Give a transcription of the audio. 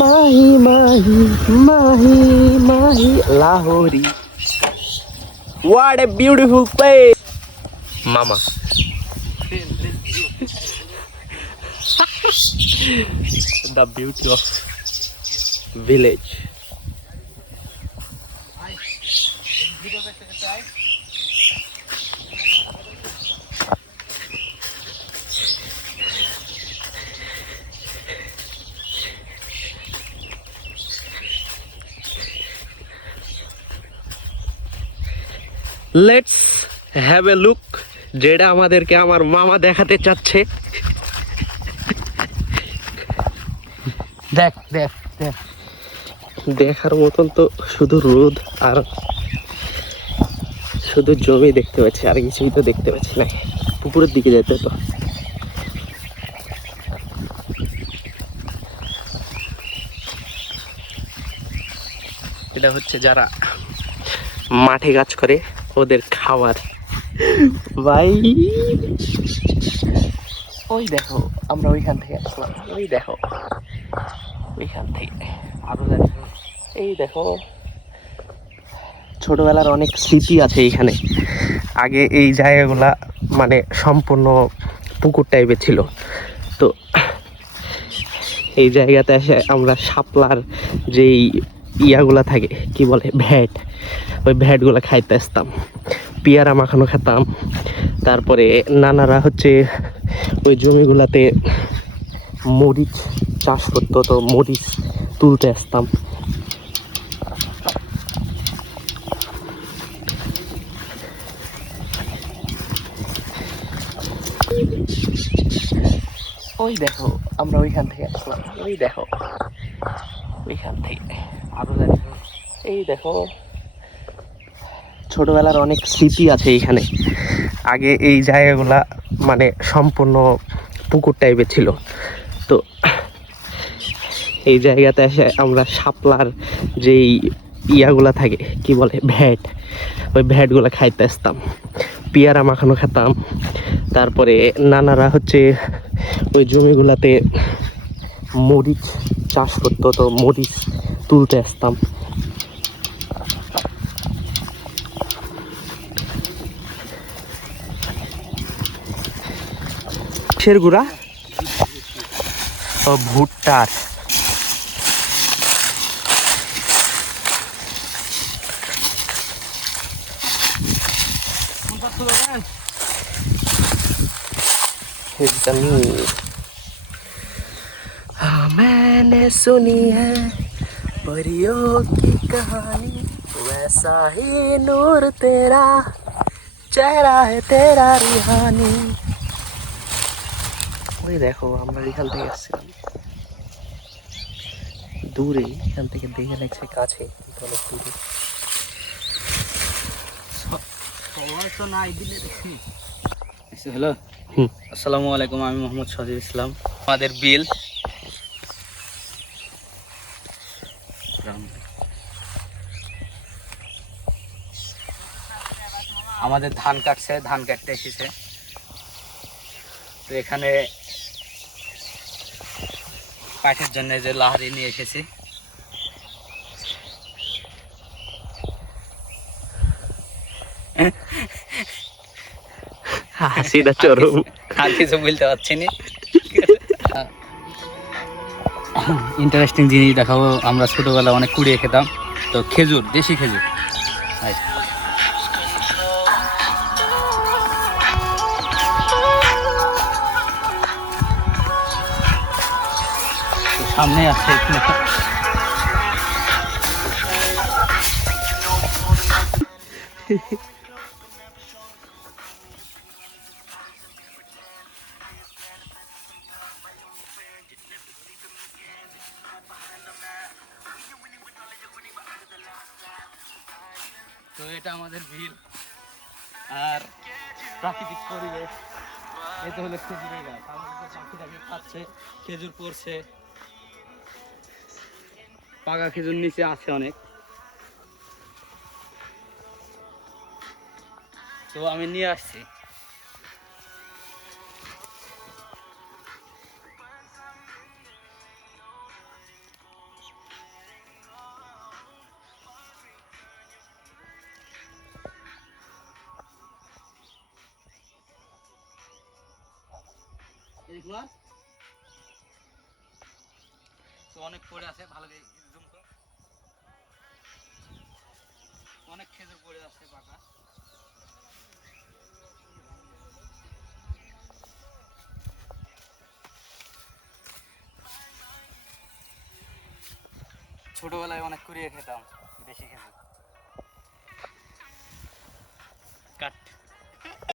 Mahi Mahi Mahi Mahi Lahori What a beautiful place! Mama. the beauty of village. Let's have a look যেটা আমাদেরকে আমার মামা দেখাতে চাচ্ছে। দেখ দেখ দেখ। দেখার মতন তো শুধু রোদ আর শুধু জমি দেখতে পাচ্ছি আর কিছুই তো দেখতে পাচ্ছি না। পুকুরের দিকে যেতে তো। এটা হচ্ছে যারা মাঠে কাজ করে ওদের খাবার। ভাই। ওই দেখো, আমরা ওইখান থেকে আসলাম। ওই দেখো। ওইখান থেকে। আরও দেখ। এই দেখো। ছোটবেলার অনেক স্মৃতি আছে এইখানে আগে এই জায়গাগুলা মানে সম্পূর্ণ পুকুর টাইপের ছিল। তো এই জায়গাতে এসে আমরা শাপলার যেই ইয়াগুলা থাকে, কি বলে ভ্যাট ওই ভ্যাটগুলো খাইতে আসতাম। পেয়ারা মাখানো খেতাম। তারপরে নানারা হচ্ছে ওই জমিগুলাতে মরিচ চাষ করতো, তো মরিচ তুলতে আসতাম। ওই দেখো, আমরা ওইখান থেকে আসলাম। ওই দেখো, ওইখান থেকে। আরও দেখ। এই দেখো। ছোটবেলার অনেক স্মৃতি আছে এইখানে আগে এই জায়গাগুলা মানে সম্পূর্ণ পুকুর টাইপের ছিল। তো এই জায়গাতে এসে আমরা শাপলার যেই ইয়াগুলা থাকে, কি বলে, ভ্যাট, ওই ভ্যাটগুলো খাইতে আসতাম। পেয়ারা মাখানো খেতাম। তারপরে নানারা হচ্ছে ওই জমিগুলাতে মরিচ চাষ করতো, তো মরিচ তুলতে আসতাম। কিসের গুড়া ও ভুট্টার जमीन हाँ मैंने सुनी है परियों की कहानी वैसा ही नूर तेरा चेहरा है तेरा रिहानी ওই দেখো আমরা এখান থেকে আসছিলাম। দূরে এখান থেকে দেখে লাগছে কাছে অনেক দূরে। তো নাই দিলে দেখি। Hello hmm. আসসালামু আলাইকুম আমি মোহাম্মদ সজিব ইসলাম। আমাদের বিল। আমাদের ধান কাটছে ধান কাটতে এসেছে। তো এখানে কাঠের জন্য যে লাহারি নিয়ে এসেছি। হাসিটা চরম। আর কিছু বলতে পারছি না। ইন্টারেস্টিং জিনিস দেখাবো। আমরা ছোটোবেলা অনেক কুড়িয়ে খেতাম। তো খেজুর দেশি খেজুর। সামনে আছে তো এটা আমাদের ভিড়। আর প্রাকৃতিক পরিবেশ এটা হলো খেজুরের গাছ। আমাদের পাখিটাকে খাচ্ছে, খেজুর পড়ছে। পাকা খেজুর নিচে আছে অনেক। তো আমি নিয়ে আসছি। অনেক পড়ে আছে ভালো আছে পাকা ছোটবেলায় অনেক কুড়িয়ে খেতাম বেশি খেজুর